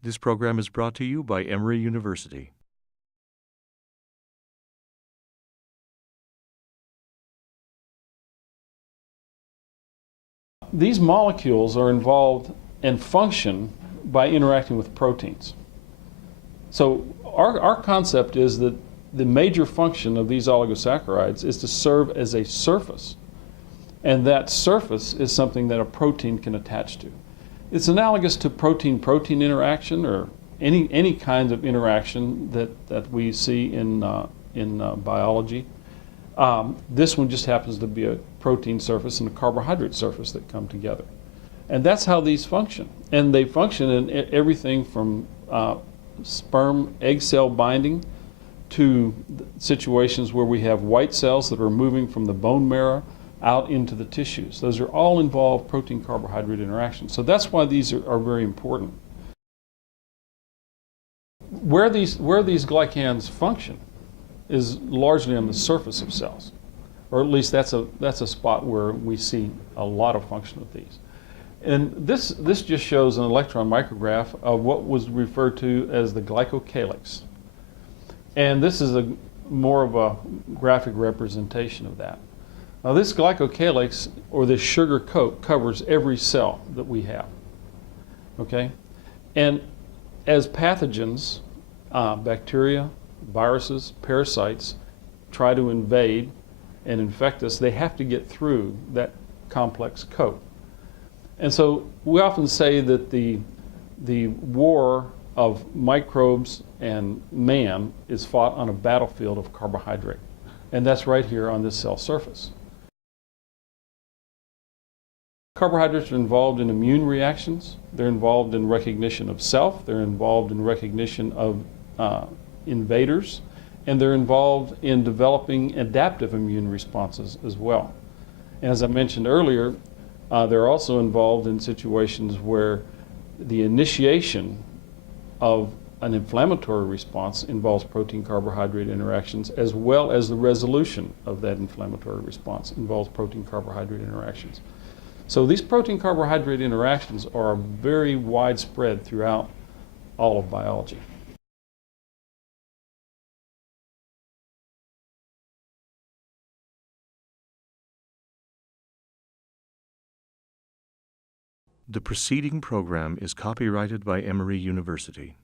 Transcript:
This program is brought to you by Emory University. These molecules are involved and function by interacting with proteins. So our concept is that the major function of these oligosaccharides is to serve as a surface. And that surface is something that a protein can attach to. It's analogous to protein-protein interaction or any kind of interaction that we see in biology. This one just happens to be a protein surface and a carbohydrate surface that come together. And that's how these function. And they function in everything from sperm egg cell binding to situations where we have white cells that are moving from the bone marrow out into the tissues. Those are all involved protein-carbohydrate interactions. So that's why these are very important. Where these glycans function is largely on the surface of cells, or at least that's a spot where we see a lot of function of these. And this just shows an electron micrograph of what was referred to as the glycocalyx. And this is more of a graphic representation of that. Now this glycocalyx, or this sugar coat, covers every cell that we have. Okay? And as pathogens, bacteria, viruses, parasites try to invade and infect us, they have to get through that complex coat. And so we often say that the war of microbes and man is fought on a battlefield of carbohydrate. And that's right here on this cell surface. Carbohydrates are involved in immune reactions. They're involved in recognition of self. They're involved in recognition of invaders. And they're involved in developing adaptive immune responses as well. And as I mentioned earlier, they're also involved in situations where the initiation of an inflammatory response involves protein-carbohydrate interactions, as well as the resolution of that inflammatory response involves protein-carbohydrate interactions. So these protein-carbohydrate interactions are very widespread throughout all of biology. The preceding program is copyrighted by Emory University.